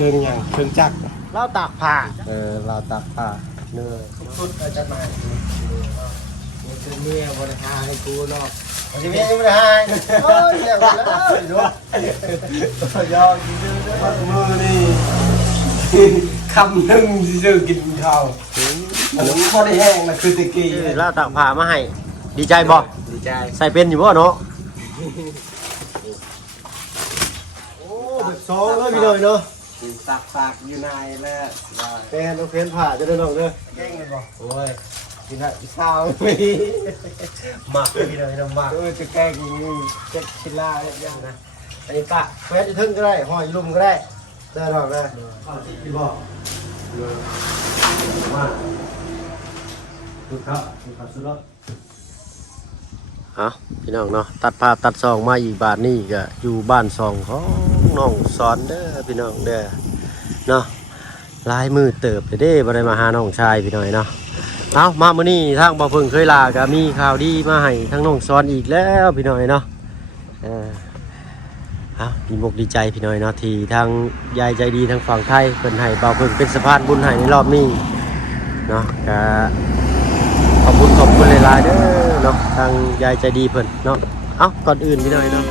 เครื่องอย่างเครื่องจักรเราตากผ้าเราตักผ้าเนื้อ ชุดอาจารย์มานี่คือเมียบริหารให้กูเนาะ มันจะมีอะไรไม่ได้โอ้ยแซ่บแล้วดูยอดจริงๆนะมือนี่คำหนึ่งจะกินข้าวมันพอได้แห้งนะคือตะกี้ เราตากผ้ามาให้ดีใจบ่ ดีใจ ใส่เป็นอยู่บ่เนาะโอ้แบบสองเลยพี่น้อยเนาะ ตักอยู่ในแล้ว เป็นเอาเฟ้นผ้าจะได้น้องเด้อ เก่งเลยบ่ โอ้ยกินได้ข้าวไม่หมักพี่น้อยเนาะหมัก จะแกล้งอย่างนี้ เจ็ดชิลาเรียบยังนะอันนี้ปะแฟจะทึ่งก็ได้ห้อยลุ่มก็ได้เดินออกเลยข้าวที่พี่บอกมาดูครับดูครับสุดยอดพี่น้องเนาะตัดภาพตัดซองมาอีกบาทนี่ก็อยู่บ้านซองของน้องสอนเด้อพี่น้องเด้อเนาะลายมือเติบเด้บ่ได้มาหาน้องชายพี่น้อยเนาะเอามามื้อนี้ทางบ่เพิ่งเคยลาก็มีข่าวดีมาให้ทั้งน้องสอนอีกแล้วพี่น้อยเนาะดีมกดีใจพี่น้อยเนาะที่ทางยายใจดีทางฝั่งไทยเพิ่นให้บ่เพิ่งเป็นสะพานบุญให้ในรอบนี้เนาะก็ขอบคุณหลายๆเด้อเนาะทางยายใจดีเพิ่นเนาะก่อนอื่นพี่น้อยเนาะ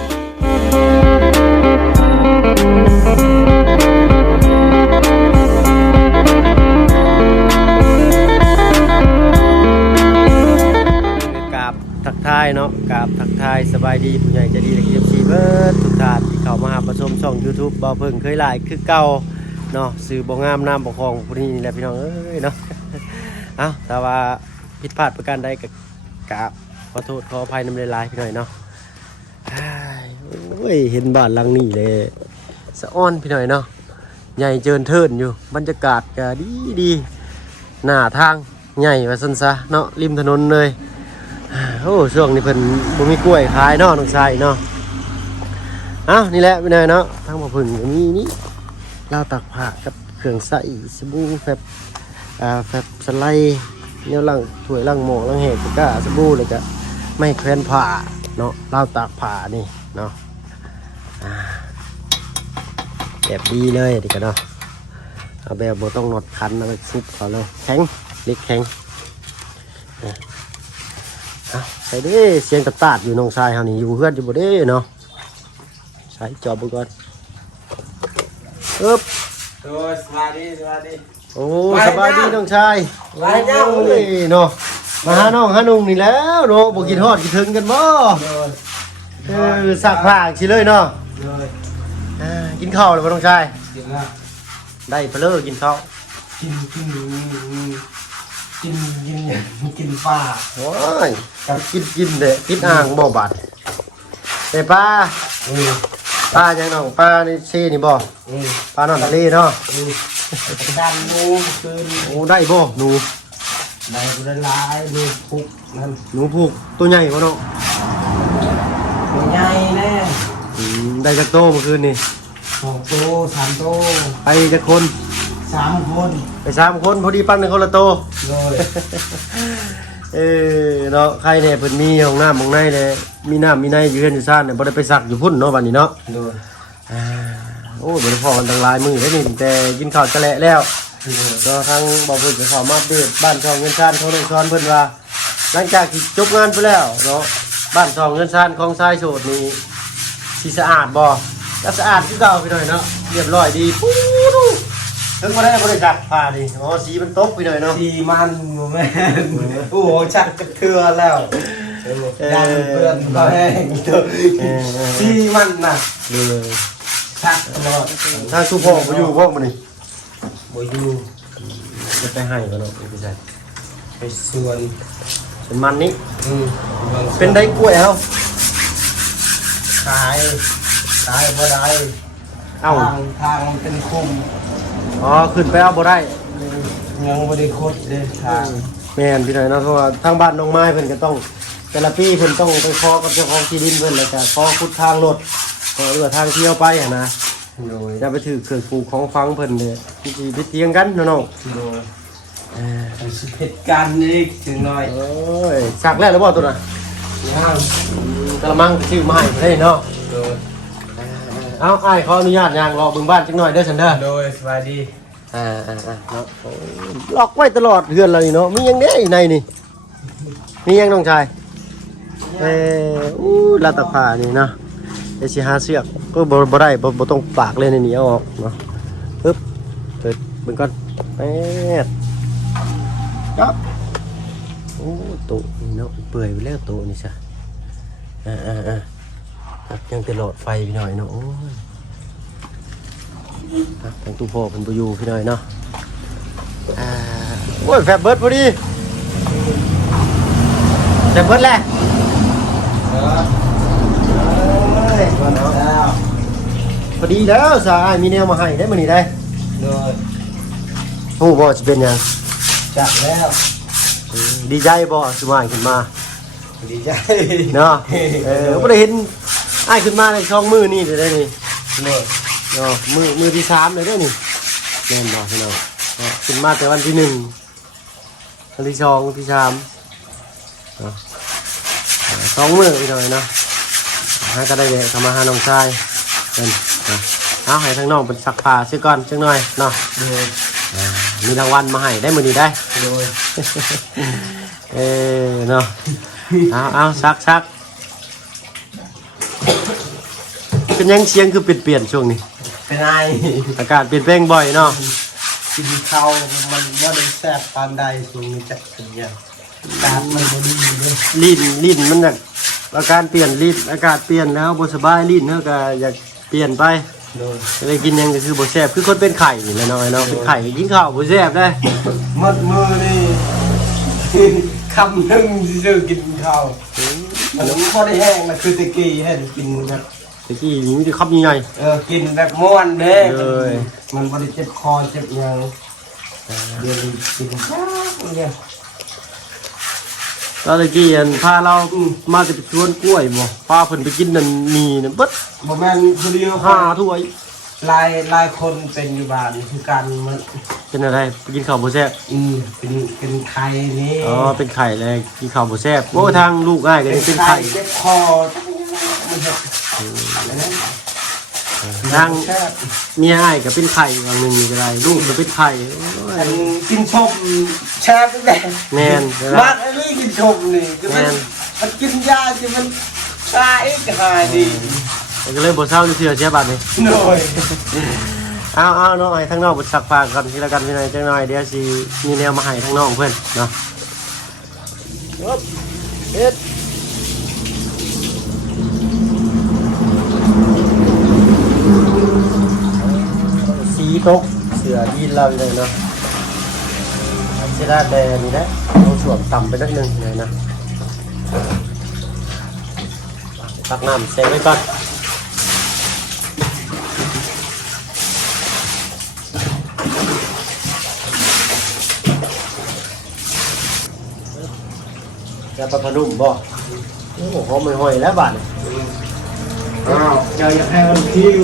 กราบทักทายเนาะกราบทักทายสบายดีผู้ใหญ่ใจดีและเอฟซีเบิร์ดทุกท่านที่เข้ามาหาประชมช่อง YouTube บ่เพิ่งเคยหลายคือเก่าเนาะสื่อบ่งามน้ำบ่คองผู้นี้นี่แหละพี่น้องเอ้ยเนาะแต่ว่าผิดพลาดประการใดก็กราบขอโทษขออภัยนำหลายๆพี่น้อยเนาะโอ้ยเห็นบ้านหลังนี้เลยสะอ้อนพี่น้อยเนาะใหญ่เจินเทินอยู่บรรยากาศก็ดีหน้าทางใหญ่ว่าซั่นซะเนาะริมถนนเลยโอ้ช่วงนี้เพิ่นบ่มีกล้วยขายเนาะน้องชายเนาะนี่แหละพี่น้อยเนาะทางบ่พึ่งก็มีนี่เราตักผ้ากับเครื่องใส่สบู่แฟบสไลด์แนวล้างถ้วยล้างหม้อล้างแหกตะกร้าสบู่แล้วก็ไม้แขวนผ้าเนาะเราตากผ้านี่เนาะแบบดีเลยดิกันเนาะเอาแบบบ่ต้องหนดคันเอาไปซุปเขาเลยแข็งเล็กแข็งใส่เด้เสียงตาดอยู่น้องชายเฮานี่อยู่เฮือนอยู่บ่เด้เนาะใส่จอบเบิ่งก่อนสวัสดีโอ้สบายดีน้องชายเนาะมาหาน้องหานุ่งนี่แล้วเนาะบ่กินฮอดกินถึงกันบ่สักผ้าสิเลยเนาะกินข้าวแล้วบ่น้องชายกินแล้วได้เพลอกินข้าวกินปลาโอ้ยกินเด้กินอ่างบ่บาดแต่ปลายังน้องปลาในเซ่นี่บ่ปลานอนทะเลเนาะดันงูคืนโอ้ได้บ่หนูได้บุญหลายดูพุกนั่นหนูผูกตัวใหญ่บ่เนาะตัวใหญ่แน่ได้จักโตเมื่อคืนนี่2 โต 3 โตไปจักคน3 คนไป3 คนพอดีปั้นคนละโตเนาะใครเนี่ยเพิ่นมีห้องน้ำห้องในเลยมีน้ำมีในอยู่เฮือนอยู่ซ่านเนี่ยบ่ได้ไปซักอยู่พุ่นเนาะบัดนี้เนาะโอ้บ่ได้พอกันตั้งหลายมื้อแล้วนี่แต่กินข้าวจะและแล้วก็ทางบ่เพิ่นก็เข้ามาอัปเดตบ้านช่องเงินซ่านของน้องซอนเพิ่นว่าหลังจากที่จบงานไปแล้วเนาะบ้านช่องเงินซ่านของชายโสดนี่สิสะอาดบ่ก็สะอาดคือเก่าพี่น้อยเนาะเรียบร้อยดีปู๊ดถึงบ่ได้จักผ้านี่สีมันตกพี่น้อยเนาะสีมันบ่แม่นโอ้โหชักจะเทื่อแล้วยันเพื่อนก็แห้งสีมันน่ะชักตลอดถ้าสุพ่อบ่อยู่พ่อมื้อนี้บ่อยู่จะไปให้บ่เนาะพี่ชายไปสวนเป็นมันนี่เป็นได้กล้วยเฮาขายบ่ได้ทางเป็นคุมขึ้นไปเอาบ่ได้ยังบ่ได้คดเด้ทางแม่นพี่น้อยเนาะเพราะว่าทางบ้านน้องไม้เพิ่นก็ต้องแต่ละปีเพิ่นต้องไปขอกับเจ้าของที่ดินเพิ่นแล้วก็ขอขุดทางรถหรือว่าทางเที่ยวไปนะโดยจะไปถือเครื่องปลูกของฟังเพิ่นเนี่ยพิธีกันเนาะน้องโดยเหตุการณ์นี้ถึงหน่อยโอ้ยสักแล้วหรือเปล่าตัวน่ะยังกระมังชื่อมาให้เนาะ เอาอ้ายขออนุญาตย่างรอเบิ่งบ้านจักหน่อยเด้อฉันเด้อ โดยสวัสดี เนาะโอ้ยล็อกไว้ตลอดเฮือนเรานี่เนาะมีหยังเด้ในนี่มีหยังน้องชายอู้ลาตะผ้านี่เนาะเดี๋ยวสิหาเสือกก็บ่ได้บ่ต้องปากเลยในนี้เอาออกเนาะปึ๊บเปิดเบิ่งก่อนแป๊ดครับโอ้โต๊ะนี่เนาะเปื่อยไปแล้วโต๊ะนี่ซะครับยังแต่หลอดไฟพี่หน่อยเนาะโอ้ยครับทางตู้พ่อเป็นประยูพี่หน่อยเนาะโอ้ยแฟบเบิร์ดพอดีแฟบเบิร์ดแหละพอดีแล้วสายมีแนวมาให้ได้มื้อนี้ได้ โดย โอ้บ่จะเป็นหยัง จักแล้ว ดีใจบ่สมายขึ้นมา ดีใจ เนาะบ่ได้เห็นอ้ายขึ้นมาในช่องมือนี่ได้นี่ โดย เนาะมือที่3เลยเด้อนี่แม่นบ่พี่น้องขึ้นมาแต่วันที่1วันที่2วันที่3เนาะ2มื้อพี่น้องเนาะหาก็ได้เลยเข้ามาหาน้องชายเพิ่นนะเอาให้ทั้งน้องเป็นซักผ้าซื้อก่อนจังหน่อยเนาะ โดย มีรางวัลมาให้ได้มื้อนี้ได้ โดย เนาะเอาซักเป็นยังเสียงคือเปลี่ยนช่วงนี้ เป็นไง อากาศเปลี่ยนแปลงบ่อยเนาะ กินข้าวมันว่าได้แซ่บปานใดสูงจักเป็นยังการมันบ่ดีเลย ลิ้นมันอยากอาการเปลี่ยนลิ้นอากาศเปลี่ยนแล้วบ่สบายลิ้นเฮาก็อยากเปลี่ยนไป โดย ก็เลยกินหยังก็คือบ่แซ่บคือคนเป็นไข้นี่แหละเนาะเนาะเป็นไข้กินข้าวบ่แซ่บได้ หมดมือนี่คำหนึ่งจะกินข้าวมันพอได้แห้งนะคือตะกี้ให้กินแบบ ตะกี้นี่มีแต่คำใหญ่ กินแบบม้วนเด้ เลย มันบ่ได้เจ็บคอเจ็บหยังเดี๋ยวนี้กินข้าวเนี่ย ตอนตะกี้อันพาเรามาจะไปชวนกล้วยบ่พาเพิ่นไปกินนั่นนี่นั่นเบิด บ่แม่นผู้เดียว 5ถ้วย หลายคนเป็นอยู่บ้านคือการมัน เป็นอะไรไปกินข้าวบ่แซ่บ เป็นไข้นี่ อ๋อเป็นไข่เลยกินข้าวบ่แซ่บโอ้ทางลูกง่ายก็ยังเป็นไข่ เจ็บคอมันจะ ทางเมียอ้ายก็เป็นไข่บางหนึงนี่ก็ได้ลูกก็เป็นไข่โอ้ อั ย นกินชมแช่ตั้งแต่ แม่น มากไอ้นี่กินชมนี่คือมันกินยาจะมันตายก็หายดี ก็เลยบ่เศร้าอยู่เทื่อเสียบัดนี่ หน่อย เอาน้องไอ้ทั้งน้องบ่สักฝากกันทีละกันพี่น้อยจังหน่อยเดี๋ยวสิมีแนวมาให้ทั้งน้องเพิ่นเนาะเฮ็ดสีตกเสือยีนเราเลยเนาะเสยดายแดงนี่แหละเราสวมต่ำไปนิดนึงเลยนะตักน้ำเสร็จไว้ก่อนจะปลาพนุ่มบ่โอ้โหหอมไม่ห่อยแล้วบาด อ้าวอยากให้มันคิว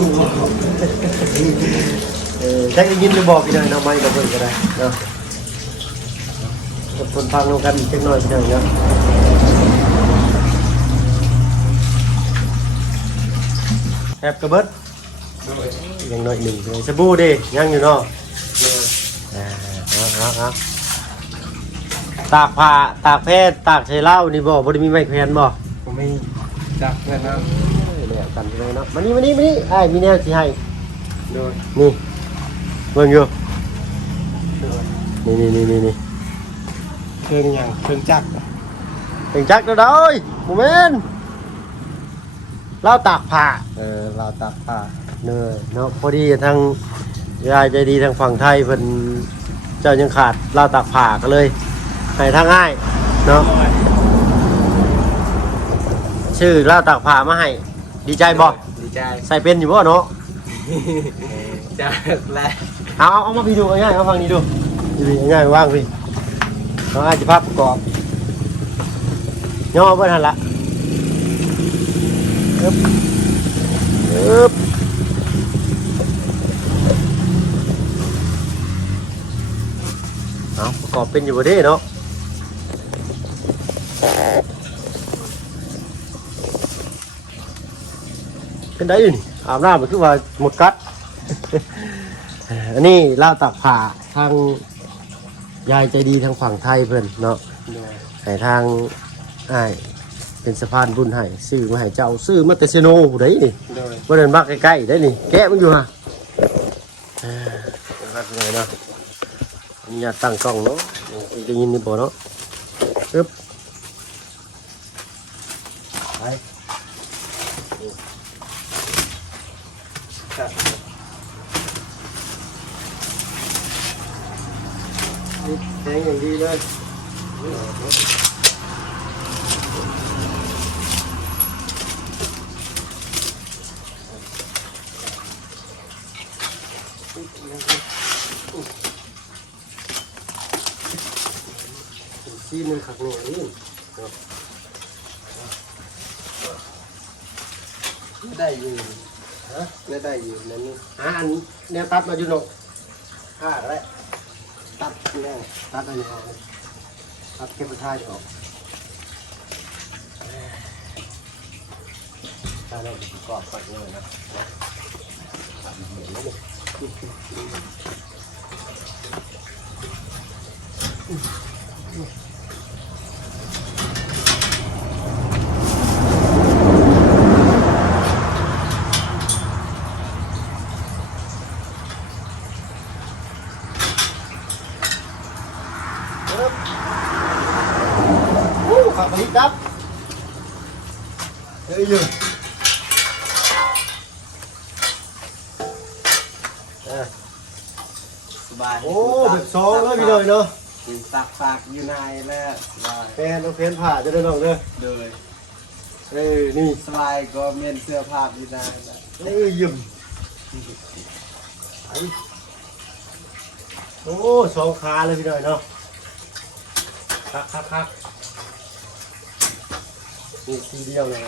แจ็คได้ยินจะบอกพี่หน่อยเนาะไม่กับเพื่อนก็ได้เนาะคนฟังลงกันอีกจักหน่อยพี่หน่อยเนาะแอบกระเบิดยังหน่อยหนึ่งเลยสบู่ดิยังอยู่เนาะเอาตากผ้าตากแพทย์ตากใช้เหล้านี่บ่ได้มีไม้แขวนบ่ ผมไม่จับเพื่อนนะ เลยกันเลยเนาะมานี่ไอ้มีแนวสิให้ โดย นี่เบิ่งอยู่นี่ เครื่องอย่างเครื่องจักร เป็นจักรแล้วเด้อโมเมนต์เราตากผ้าเราตากผ้าเนาะพอดีทางยายใจดีทางฝั่งไทยเพิ่นเจ้ายังขาดเราตากผ้าก็เลยให้ทางง่ายเนาะชื่อเราตากผ้ามาให้ดีใจบ่ ดีใจ ใส่เป็นอยู่บ่เนาะ จักแล้ว เอามาพี่ดูง่ายๆเอาฟังนี้ดูง่ายๆว่างพี่เอาอาจจะภาพประกอบย่อเพื่อนหันละเอาประกอบเป็นอยู่บ่เด้เนาะเป็นได้อยู่นี่ อาบน้ำมันคือว่าหมดกัด อันนี้เล่าตักผ่าทางยายใจดีทางฝั่งไทยเพิ่นเนาะให้ทางอ้ายเป็นสะพานบุญให้ซื้อมาให้เจ้าซื้อมาแต่เซโนผู้ใดนี่บ่เดินมาใกล้ๆได้นี่แกะมันอยู่ฮะครับยังไงเนาะอย่าตั้งกล้องเนาะได้ยินนี่บ่เนาะปึ๊บไปนี่แดงอย่างดีเลยซีนเลยขักเนี่ยนี่ได้อยู่ฮะได้อยู่นั่นนี่อันเนี่ยตัดมาอยู่เนาะอะไรตัดเนี่ยตัดอะไรออกตัดเก็บไปท้ายออกถ้าเราประกอบก่อนเลยนะขับไปดับเฮ้ยอยู่สบาย โอ้แบบสองแล้วพี่เลยเนาะ ตักฝากอยู่ในแล้วแฟนต้องเฟ้นผ่าจะได้น้องเด้อ เลย นี่ สบายก็เมียนเสื้อผ้าอยู่ในแล้วยิ้มโอ้สองขาเลยพี่เลยเนาะคักนี่ทีเดียวเลย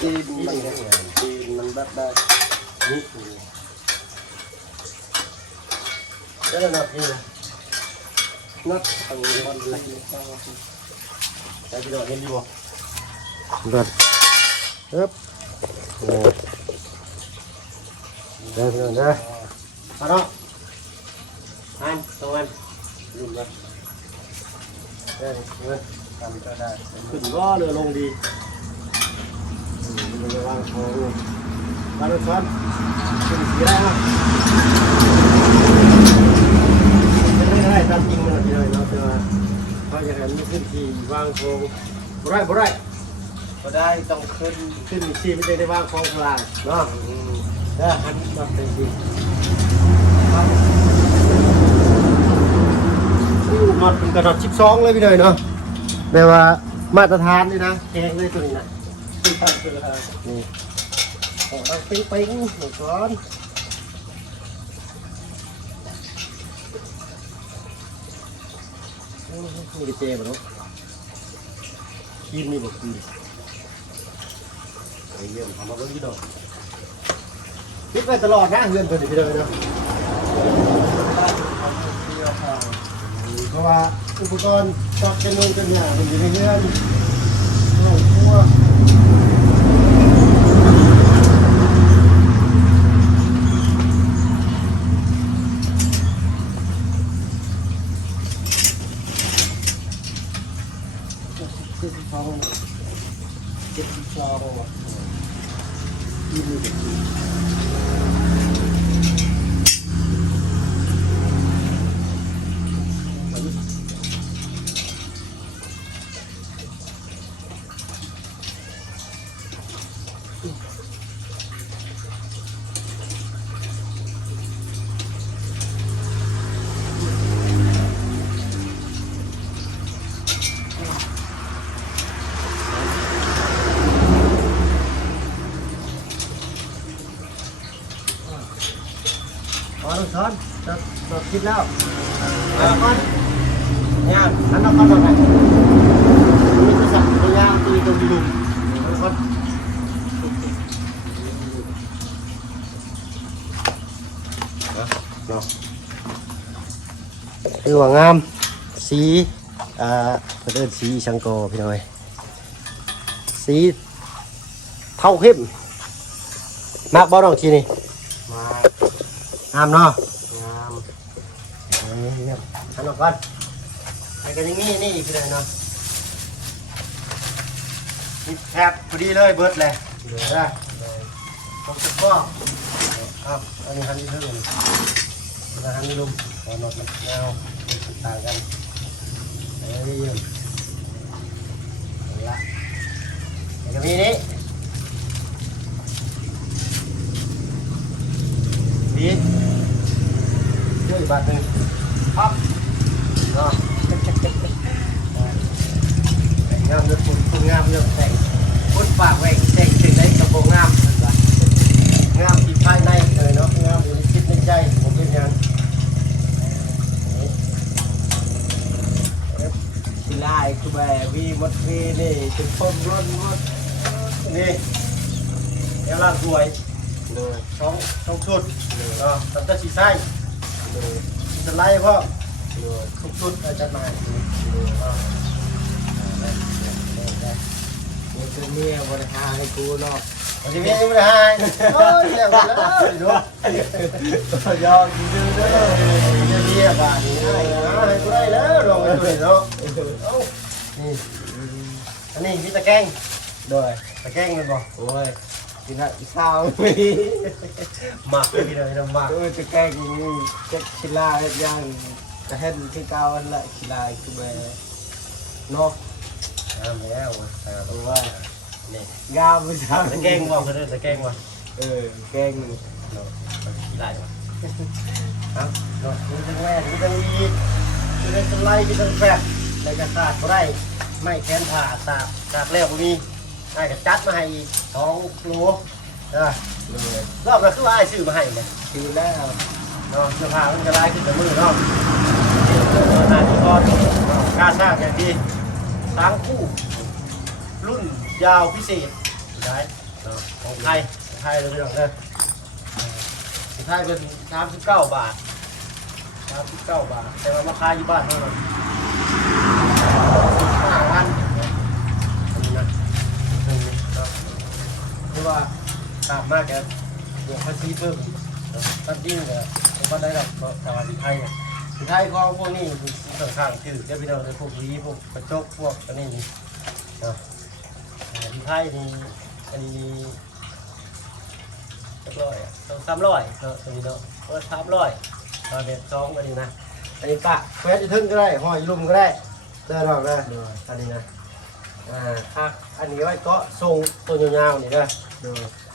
จีนมันแบบได้นี่แล้วนับนี่นะนับทางนี้วันละใช้พี่ดอกเห็นดีบ่ดอกปึ๊บโอ้เด้อเอาเนาะอันตรงนั้นลุ่มเลยเด้อทำก็ได้ขึ้นก็เรือลงดีมันจะวางโค้งวางช้อนขึ้นสีได้ฮะไม่ได้ตามจริงมันอะไรเลยเนาะแต่ว่าเพราะอย่างนั้นไม่ขึ้นสีวางโค้งบ่ได้ก็ได้ต้องขึ้นสีไม่ได้วางโค้งกลางเนาะหันมาเป็นจริงน็อตเป็นกระดก12เลยพี่หน่อยเนาะแปลว่ามาตรฐานนี่นะแกงเลยตัวนี้นะนี่ต้องปิ๊งหนึ่งก้อนนี่จะเจ็บหรอกินนี่บอกกินไอ้เยี่ยมทำมาก็ยี่ดอกคิดไปตลอดนะเงินตัวนี้พี่เลยเนาะเพราะว่าอุปกรณ์ตอกเป็นนู่นเป็นเนี่ยมันอยู่ในเงื่อนโอ้โหลูกช้อนจะคิดแล้วแล้วก่อนเนี่ยอันนั้นก่อนไหนมีกระสับกระยาตีตัวดีดุแล้วก่อนเนาะคือว่างามสีเพื่อนสีชังโกพี่น้อยสีเท่าเข้ม มักบ่น้องทีนี่ มาง ามเนาะ งาม อันออกก่อนไอ้กันยังนี่อีกเลยเนาะนี่แทบพอดีเลยเบิดเลยเดี๋ยวได้ต้องตะก้อครับอันนี้หันที่เรื่องแล้วหันที่ลุ่มขอนอดมันเงาต่างกันไอ้นี่ยืนละไอ้กระมีนี้ดีเยอะอีกบาทหนึ่งปั๊บเนาะงามเลือดคุณงามเลือดแต่งคุณปากไว้แต่งถึงได้กระโปรงงามงามที่ภายในเลยเนาะงามอยู่ในจิตในใจผมเป็นยัง สิลายคือแบบวีหมดวีนี่จุดพ่นร้นหมด นี่เดี๋ยวเราสวย เลย ช่องชุดเนาะตัดจะสีไส้ เลย จะไล่พ่อ เลย ทุกชุดอาจารย์มา นี่คือเมียบริหารให้กูเนาะ วันนี้ยังไม่ได้ให้โอ้ยแล้วดูยอมยืนด้วยจะเรียบอ่ะนี่ให้กูได้แล้วลงไปด้วยเนาะนี่อันนี้พี่ตะแกง ด้วย ตะแกงมันบอก โอ้ยกินอะไรข้าวมี หมักพี่เลยนะหมัก จะแกล้งจะสิลายย่างจะเห็นที่เก่าอันละสิลายคือแบบเนาะ น้ำแล้ว เพราะว่า นี่ งามไม่ใช่ ตะแกงบอกเขาด้วยตะแกงว่ะ แกล้ง กี่ไรวะครับเนาะมีทั้งแม่มีทั้งวีมีทั้งสไลด์มีทั้งแฟบในกระสาดก็ได้ไม่แค้นผ่าตากแล้วมีให้กระจัดมาให้อีก2 โลนะ เลย รอบนั้นคือว่าไอ้ซื้อมาให้เนี่ย คือแล้ว เนาะเสื้อผ้ามันจะลายขึ้นแต่มือเนาะหน้าที่ก้อนกล้าซากอย่างดี3 คู่ รุ่นยาวพิเศษได้เนาะของไทยเลยพี่น้องเนี่ยไทยเป็น39 บาท39 บาทแต่ว่าราคาอยู่บ้านเท่านั้น5,000อันนี้นะคือว่าตามมากแกบวกภาษีเพิ่มตัดยิ่งเลยผมก็ได้รับก็ทางที่ไทยที่ไทยของพวกนี้ค่อนข้างถือจะไปเอาในพวกวีพวกกระจกพวกอันนี้นี่นะที่ไทยนี่อันนี้300เนาะตัวนี้เนาะก็300มาเด็ด2อันนี้นะอันนี้ปะแควจะทึ่งก็ได้ห้อยลุ่มก็ได้เดินออกได้อันนี้นะอันนี้ไว้ก็ทรงตัวยาวๆนี่นะ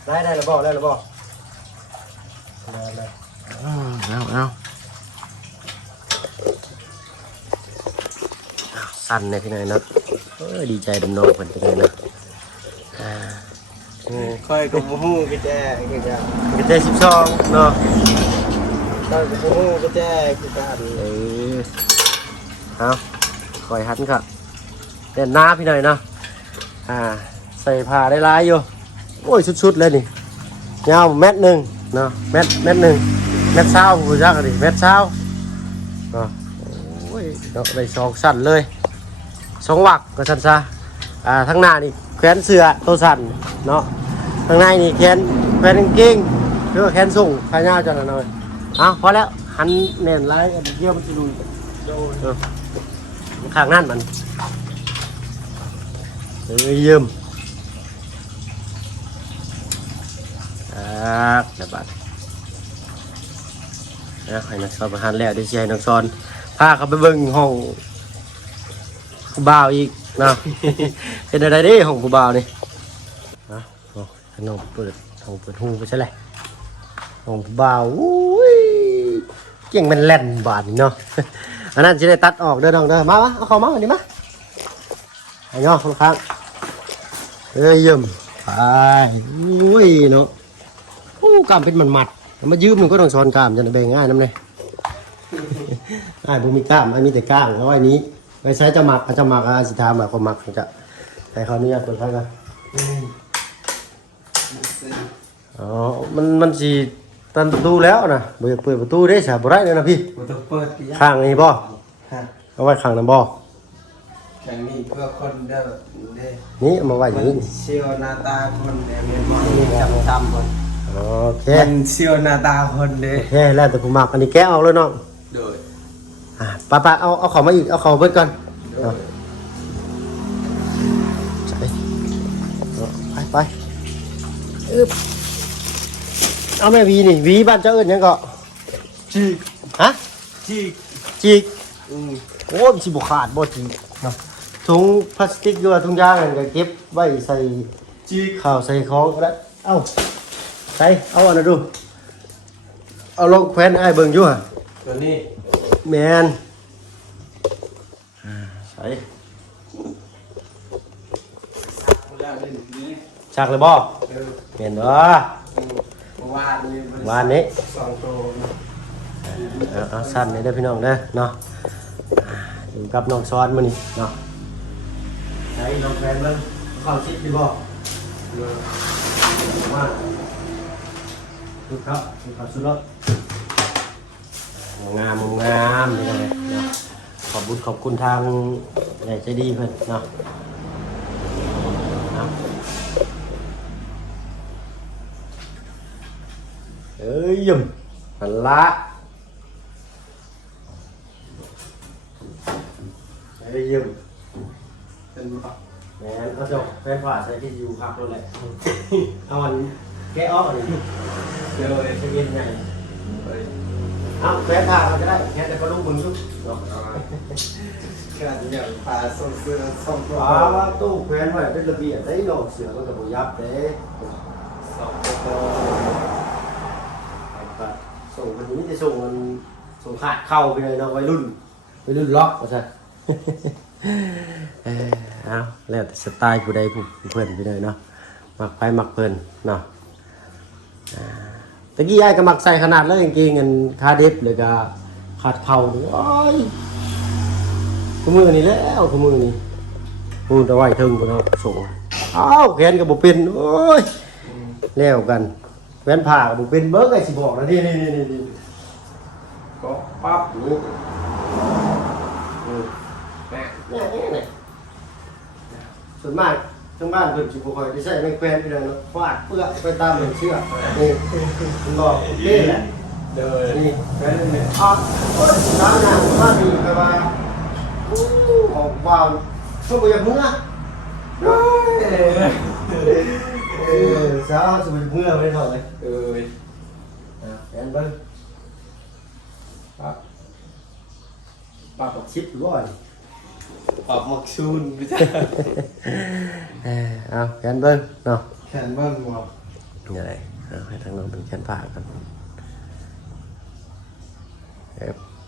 ได้แล้วบอกได้แล้วบอกได้เอาสั่นเลยพี่นายนะดีใจดำนองคนเป็นไงนะค่อยกับหูกระแจคือกัน กระเจ12เนาะ ค่อยกับหูกระแจคือกัน เอาคอยหันครับเด่นหน้าพี่หน่อยเนาะใส่ผ้าได้ลายอยู่โอ้ยชุดๆเลยนี่ยาว1 เมตรเนาะเมตร1 เมตร20ผู้จักดิ1 เมตร20เนาะโอ้ยเนาะได้2 สั้นเลย2 วักก็สั้นซะทั้งหน้านี่แขวนเสื้อตัวสั้นเนาะข้างในนี่แขวนกางเกงหรือว่าแขนส่งขายาวจังหน่อยพอแล้วหันแน่นลายเยี่ยมมันจะดูข้างนั่นมันเยี่ยมเดี๋ยวบัดให้นักสอนประหารแล้วได้เชียร์นักสอนพาเขาไปเบิ่งห้องผู้บ่าวอีกนะเป็นอะไรดิห้องผู้บ่าวนี่ขนมเปิดห้องเปิดหูไปใช่ไหมห้องผู้บ่าวอุ้ยเก่งมันแล่นบาดนี่เนาะอันนั้นจะได้ตัดออกเด้อน้องเด้อมาวะเอาเข้ามาอันนี้มาไอ้เนาะคนข้างเยี่ยมไปอุ้ยเนาะกล้ามเป็นมันมัดมายืมมันก็ต้องช้อนกล้ามจะแบ่งง่ายน้ำเลยผมมีกล้ามมีแต่กล้างเอาไว้นี้ไว้ใช้จะหมักจะหมักสิทาหมักก็หมักจะแต่เขาเนี่ยเปิดไฟกันมันสีตันประตูแล้วนะเปิดประตูได้ฉาบไรเลยนะพี่ เปิด ข้างนี้บ่เอาไว้ข้างนั้นบ่ แข่งนี้เพื่อคนเด้อ นี่เอามาไว้อย่างนี้ เชียวหน้าตาคนเดี๋ยวมีจำคน โอเค มันเสียวหน้าตาคนเด้ โอเคแล้วแต่ผมมักอันนี้แกะออกเลยน้อง โดย ป้าเอาของมาอีกเอาของเบิดก่อนเอาใส่ไปอึบเอาแม่วีนี่วีบ้านเจ้าเอิ้นหยังก็ จีก ฮะ จีก จีกโอ้ยสิบ่ขาดบ่จีกเนาะถุงพลาสติกหรือว่าถุงยางนั่นก็เก็บไว้ใส่ จีก ข้าวใส่ของก็ได้เอ้าใส่เอาอันนั้นดูเอาลงแขวนอ้ายเบิ่งอยู่ห่ะ ตัวนี้ แมนใส่ แล้วนี่ ชักเลยบ่ เออ เห็นเด้อ วานนี่ วานนี้ 2ตัว เอาสั้นเลยเด้อพี่น้องเด้อเนาะอยู่กับน้องซ้อนมื้อนี้เนาะใส่น้องแฟนเบิ่งเข้าชิดดีบ่มาดูครับดูครับสุดยอดงามนี่เลยเนาะขอบคุณทางใหญ่ใจดีเพิ่นเนาะเอ้ยยมหันละเอ้ยยม เป็นบ่ แหมเอาจบแฟนฝ่าใส่ที่อยู่พักรถแหละเอาอันแกะออกอันนี้ เดี๋ยวเลย จะเย็นไงเอาแฟนผ่าเราจะได้แค่แต่ก็ลูกมึงทุกเนาะ ขนาดอย่างปลาส่งเสื้อส่งตัว ตู้แฟนไว้เป็นระเบียบได้ดอกเสือมันก็บ่ยับเด้ ส่งตัว ส่งวันนี้จะส่งขาดเข้าไปเลยเนาะวัยรุ่นล็อกว่าซั่นเอาแล้วแต่สไตล์ผู้ใดผู้เพิ่นไปเลยเนาะมักไปมักเพิ่นเนาะตะกี้ไอ้ก็มักใส่ขนาดแล้วจริงๆเงินคาเด็บเลยก็ขาดเข่าโอ้ยขมือนี่แล้วขมือนี่พูดเอาไว้ถึงบ่เนาะส่งอ้าวแขนก็บ่เป็นโอ้ยแล้วกันแขนผ่าก็บ่เป็นเบิ่งไอ้สิบอกนะนี่ก็ปั๊บนี่แม่ เนี่ยส่วนมากทั้งบ้านเพิ่นสิบ่ค่อยได้ใช้ไม้แขวนไปเลยเนาะฟาดเปลือกไปตามเหมือนเชือกนี่คุณบอกนี่แหละ เดิน นี่แขวนนี่อ๋อโอ้ยน้ำหนักว่ามีไปว่าออกวาวช่วงบ่อยากเมื่อสาวสวยเมื่อไม่ได้เท่าไหร่ เออ แอนเบิ้งปั๊บชิปร้อย ปรับมักซูนพี่จ้า เอาแอนเบิ้งเนาะ แขนบ้านหมอ ยังไงเอาให้ทางน้องเป็นแขนผ้ากัน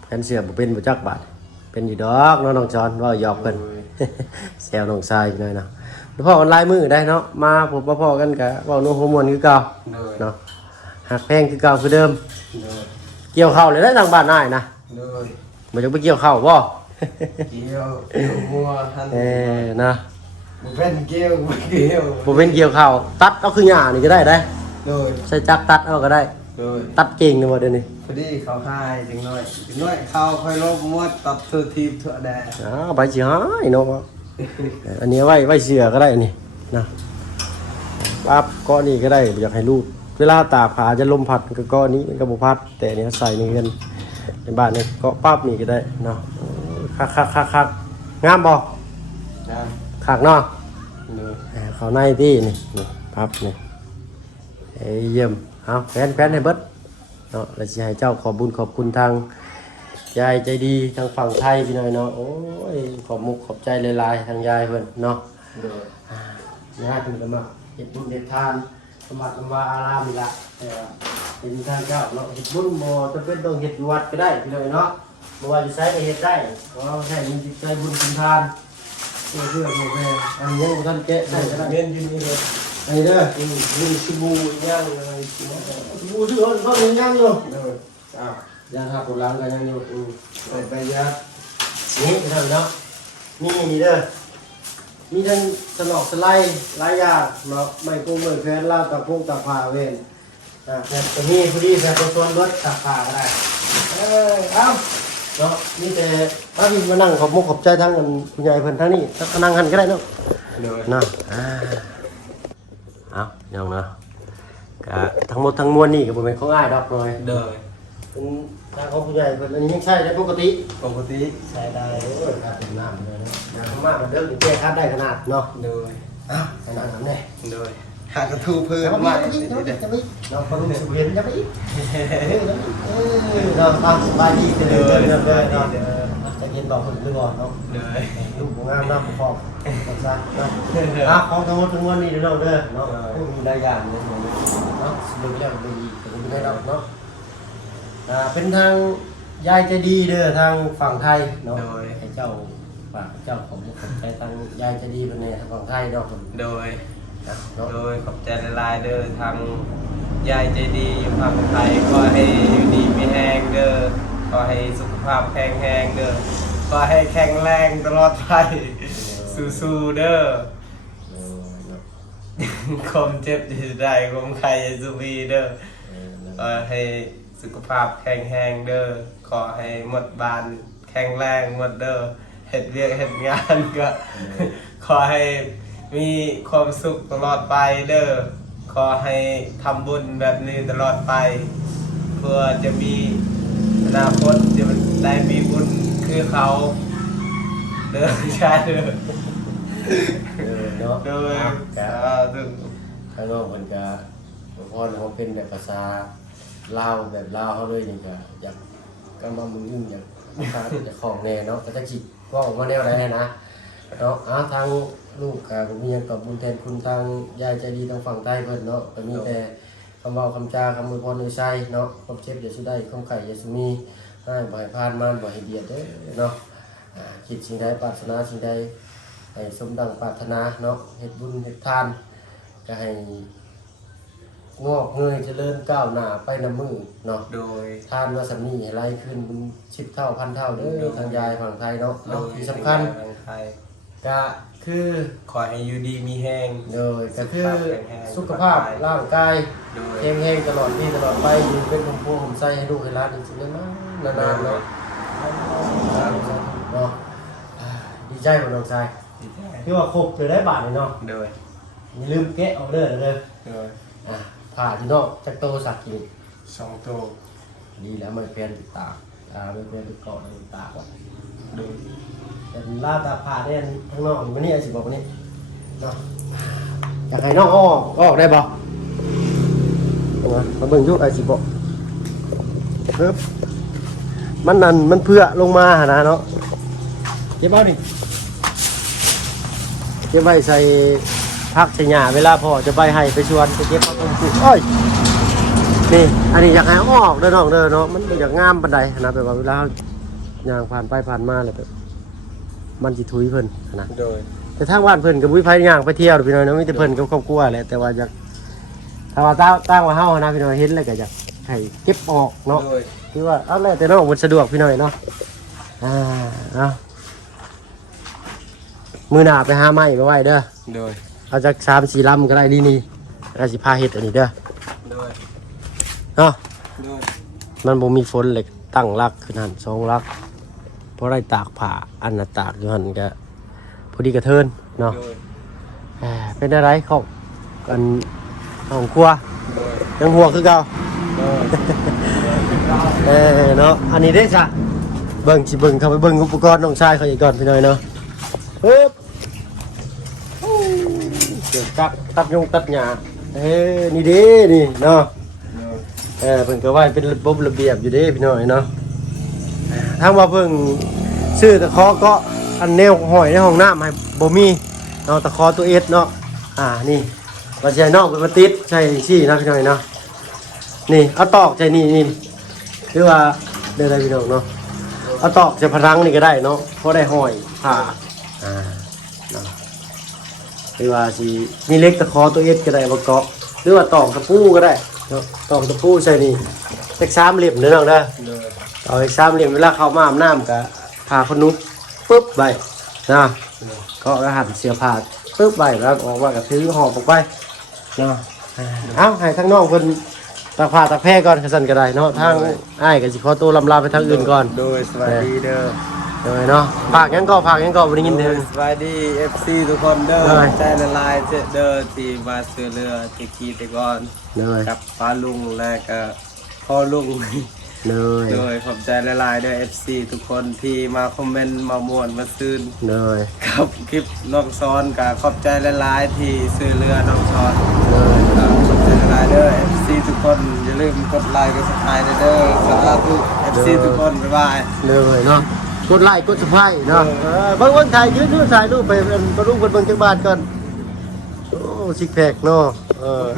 แขนเสียบุเป็นบุจักบาทเป็นอยู่ดอกเนาะน้องจอนว่าหยอกเพิ่นแซวน้องชายหน่อยเนาะแล้วพ่อออนไลน์มือได้เนาะมาผมพ่อกันกะว่าโน้ฮอร์โมนคือเก่าเนาะหักแพงคือเก่าคือเดิมเกี่ยวข้าวเลยได้ทางบ้านนายนะ เลย มันจะไปเกี่ยวข้าวบ่ เกี่ยวมัวทัน นะ บุเป็นเกี่ยวบุเกี่ยว ผมเป็นเกี่ยวข้าวตัดเอาคือหญ้านี่ก็ได้ได้ เลย ใช้จักรตัดเอาก็ได้ เลย ตัดเก่งนี่ว่าเดี๋ยวนี้ พอดีเขาให้จังน้อยเขาค่อยลบมวดตัดเธอทีมเธอแดง ไปสิหายเนาะอันนี้ไว้เสือก็ได้อันนี้นะปั๊บก้อนนี้ก็ได้อยากให้รูดเวลาตากผ้าจะลมพัดก็ก้อนนี้มันก็บ่พัดแต่อันนี้ใส่ในเงินในบ้านนี่ก็ปั๊บนี่ก็ได้เนาะคักงามบ่ นะ คักเนาะ เลย เขาในที่นี่ปั๊บนี่เยี่ยมเอาแฟนให้เบิดเนาะแล้วสิให้เจ้าขอบบุญขอบคุณทางยายใจดีทางฝั่งไทยพี่น้อยเนาะโอ้ยขอบมุกขอบใจหลายๆทางยายเพิ่นเนาะ เลย ยายเพิ่นก็มาเฮ็ดบุญเฮ็ดทานสมบัติวาอารามนี่ล่ะแต่ว่าเป็นทางเจ้าเนาะเฮ็ดบุญบ่จำเป็นต้องเฮ็ดอยู่วัดก็ได้พี่น้อยเนาะบ่ว่าอยู่ไสก็เฮ็ดได้เพราะใช้มีจิตใจบุญคุณทานเพื่อแม่อันนี้ยังบ่ทันแกะได้ก็ได้ เมียนอยู่นี่เลย อันนี้เด้อ มีสบู่ย่างอะไรกินได้ บูชื่อเขายังอยู่ เลยอ้าวย าทาปวดหลังก็ยังอยู่ ใส่ใบยัด นี่เท่านั้นเนาะนี่เด้อมีทั้งสนอกสไลด์หลายอย่างเนาะไม่กุ้งไม่แฟนลาบกับพงกับผ่าเวนแต่ตรงนี้พอดีแต่ตัวส่วนรถตักผ่าก็ได้เอาเนาะนี่แต่ถ้าพี่มานั่งขอบมุกขอบใจทั้งคุณยายเพิ่นทั้งนี้ถ้านั่งหันก็ได้เนาะ เลย เนาะเอาอย่างเนาะ ก็ทั้งหมดทั้งมวลนี่ก็บ่แม่นของอ้ายดอกเลย โดย เป็นทางของผู้ใหญ่เพิ่นอันนี้ยังใช้ได้ปกติ ปกติ ใช้ได้โอ้ยครับเป็นน้ำเลยนะน้ำมากมันเด้อแก้คัดได้ขนาดเนาะ โดย อ้าวขนาดนั้นแน่ โดยหากระทูเพิ่ม จะ มา ไม่จะไม่เราคนรู้สึกเห็นจะไม่เราตามสบายดีกันเลยเนาะจะเย็นบอกคนหรือบ่เนาะ โดย ลูกของงามน้ำประกอบกันซะเนาะอ่ะของทั้งหมดทั้งมวลนี่เด้อเด้อเนาะผู้มีได้อย่างเนี่ยเนาะสรุปแล้วดีแต่ไม่ได้เราเนาะเป็นทางยายใจดีเด้อทางฝั่งไทยเนาะให้เจ้าฝากเจ้าผมใจทางยายใจดีเป็นในทางฝั่งไทยเนาะ โดย เนาะ โดยขอบใจละลายเด้อทางยายใจดีอยู่ภาคไทยก็ให้อยู่ดีมีแห้งเด้อก็ให้สุขภาพแข็งแรงเด้อก็ให้แข็งแรงตลอดไปสู้ๆเด้อคมเจ็บที่ได้คมใครจะมีเด้อก็ให้สุขภาพแข็งแรงเด้อขอให้หมดบานแข็งแรงหมดเด้อเฮ็ดเวียกเฮ็ดงานก็ขอให้มีความสุขตลอดไปเด้อขอให้ทำบุญแบบนี้ตลอดไป เพื่อจะมีอนาคตจะได้มีบุญคือเขาเด้อใช่เด้อ เนาะ โดยสาธุ ข้างนอกมันก็พอเขาเป็นแบบภาษาลาวแบบลาวเขาเลยนี่ก็อยากก็มามึงยิ่งอยากจะของแน่เนาะก็จะคิดว่าออกมาแนวไหนนะเนาะทางลูกกับมีอย่างกับบุญแทนคุณทางยายใจดีทางฝั่งใต้เพิ่นเนาะก็มีแต่คำเว้าคำจาคำอวยพรโดยใช้เนาะความเจ็บอย่าสุดได้ความไข่อย่าสุมีให้บ่ให้พานมานบ่ให้เบียดเด้อเนาะคิดสิ่งใดปรารถนาสิ่งใดให้สมดังปรารถนาเนาะเฮ็ดบุญเฮ็ดทานก็ให้งอกเงยเจริญก้าวหน้าไปนำมือเนาะ โดย ทานว่าสำนีให้ไล่ขึ้นเป็น10 เท่า1,000 เท่าเด้อทางยายฝั่งไทยเนาะที่สำคัญ ทางไทย ก็คือ ขอให้อยู่ดีมีแห้ง โดยก็คือสุขภาพร่างกาย โดย แข็งๆตลอดปีตลอดไปอยู่เป็นผมโพผมใส่ให้ลูกให้หลานจริงๆนะนานๆเนาะเนาะดีใจบ่น้องชาย ดีใจ คือว่าครบจะได้บาทเลยเนาะ โดย อย่าลืมแกะออกเด้อเด้อ โดย ผ่าที่นอกจักโตสักกิน 2 ตัว ดีแล้วไม่เปลี่ยนติดตาไม่เปลี่ยนติดเกาะติดตาก่อน โดย แต่ลาตาผ่าได้ข้างนอกวันนี้ไอ้สิบอกวันนี้เนาะอยากให้น้องออกได้บ่มาเบิ่งยุไอ้สิบอกปึ๊บมันเพื่อลงมาหานะเนาะเก็บเอาดิเก็บไว้ใส่พักใส่หญ้าเวลาพ่อจะไปให้ไปชวนไปเก็บเอาต้นปลูกอ้อยนี่อันนี้อยากให้ออกเด้อน้องเด้อเนาะมันอยากงามปานใดนะแบบว่าเวลาย่างผ่านไปผ่านมาเลยแบบมันสิถุยเพิ่นนะ โดย แต่ทางบ้านเพิ่นก็บ่มีไผย่างไปเที่ยวพี่น้อยเนาะมีแต่เพิ่นกับครอบครัวแหละแต่ว่าอยากถ้าว่าตั้งว่าเฮานะพี่น้อยเห็นแล้วก็อยากให้เก็บออกเนาะ โดย คือว่าเอาแล้วแต่น้องมันสะดวกพี่น้อยเนาะเอามื้อหน้าไปหาไม้มาไว้เด้อ โดย เอาจัก3-4 ลำก็ได้นี่แล้วสิพาเฮ็ดอันนี้เด้อ โดย เนาะ โดย มันบ่มีฝนเลยตั้งรักขึ้นหั่น2รักเพราะได้ตากผ้าอันน่ะตากอยู่หั่นก็พอดีกระเทินเนาะ โดย เป็นอะไรของกันของครัว โดย ยังหัวคือเก่า โดย เนาะอันนี้ได้จ้ะเบิ่งสิเบิ่งเข้าไปเบิ่งอุปกรณ์น้องชายเขาอีกก่อนพี่น้อยเนาะปึ๊บเดี๋ยวตัดยงตัดหญ้านี่เด้นี่เนาะเพิ่นก็ไว้เป็นระบบระเบียบอยู่เด้พี่น้อยเนาะทางว่าเพิ่งซื้อตะขอก็อันแนวห้อยในห้องน้ำให้บ่มีเอาตะขอตัวเอสเนาะนี่ว่าสิให้น้องเพิ่นมาติดใช่ซี่นะพี่น้อยเนาะนี่เอาตอกใจนี่หรือว่าเด้อได้พี่น้องเนาะเอาตอกใส่พลังนี่ก็ได้เนาะเพราะได้ห้อยผ้าเนาะหรือว่าสิมีเล็กตะขอตัวเอสก็ได้บ่เกาะหรือว่าตอกตะปูก็ได้เนาะตอกตะปูใส่นี่สัก3เหลี่ยมเด้อน้องเด้อ โดย เอาอีก3เหลี่ยมเวลาเข้ามาอาบน้ำก็พาคนนุ๊กปึ๊บไปนะก็รหัสเสียผ้าปึ๊บไปแล้วออกมาก็ถือห่อออกไปเนาะเอาให้ทั้งน้องเพิ่นตักผ้าตักแพร่ก่อนกระสันก็ได้เนาะทางอ้ายก็สิขอตัวลำลาไปทางอื่นก่อน โดยสวัสดีเด้อ เดี๋ยวเนาะฝากหยังก็บ่ได้ยินเด้อ สวัสดี FC ทุกคนเด้อ ได้ ใจละลายเด้อที่มาซื้อเรือที่ขี่แต่ก่อน เลย กับป้าลุงและก็พ่อลุง เลย โดยขอบใจหลายๆด้วย FC ทุกคนที่มาคอมเมนต์มาม่วนมาซื่น เลย กับคลิปน้องซ้อนกับขอบใจหลายๆที่ซื้อเรือน้องซ้อน เลย ขอบใจหลายๆเด้อ FC ทุกคนอย่าลืมกดไลค์กดซับสไครต์เด้อสาธุ FC ทุกคนบ๊ายบาย เลยเนาะกดไลค์กดสะพายเนาะเบิ่งถ่ายยืนถ่ายรูปไปเป็นกระลุงคนเบิ่งจังบ้านก่อนโอ้ซิกแพคเนาะ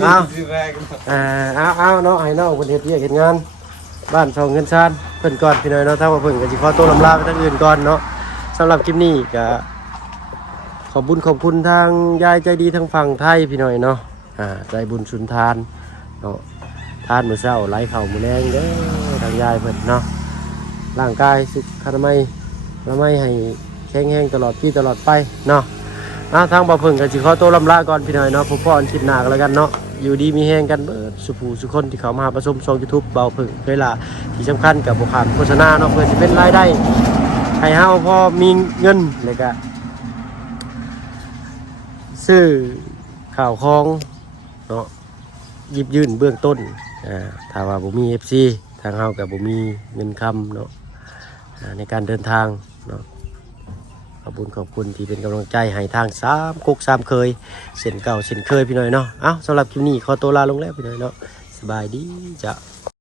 เอา สิแรก เอาเนาะให้น้องเพิ่นเฮ็ดเวียกเฮ็ดงานบ้านช่องเงินชานเพิ่นก่อนพี่น้อยเนาะถ้าว่าเพิ่นก็สิขอตัวลำลาไปทางอื่นก่อนเนาะสำหรับคลิปนี้ก็ขอบคุณทางยายใจดีทางฝั่งไทยพี่น้อยเนาะใจบุญสุนทานเนาะทานมื้อเช้าไหลเข้ามื้อแลงเด้อทางยายเพิ่นเนาะร่างกายสุขอนามัยให้แข็งแรงตลอดปีตลอดไปเนาะทางบ่เพิ่นก็สิขอตัวลำลาก่อนพี่น้อยเนาะพบกันคลิปหน้ากันแล้วกันเนาะอยู่ดีมีแฮงกันเบิดสุผู้สุคนที่เขามาหาประชมช่อง YouTube เบาเพิ่งเวลาที่สำคัญกับบ่ขาดโฆษณาเนาะเพื่อสิเป็นรายได้ให้เฮาพอมีเงินแล้วก็ซื้อข้าวของเนาะหยิบยื่นเบื้องต้นถ้าว่าบ่มี FC ทางเฮาก็บ่มีเงินคำเนาะในการเดินทางเนาะขอบคุณที่เป็นกำลังใจให้ทาง3กุ๊ก3เคยเส้นเก่าเส้นเคยพี่น้อยเนาะสำหรับคลิปนี้ขอตัวลาลงแล้วพี่น้อยเนาะสบายดีจ้ะ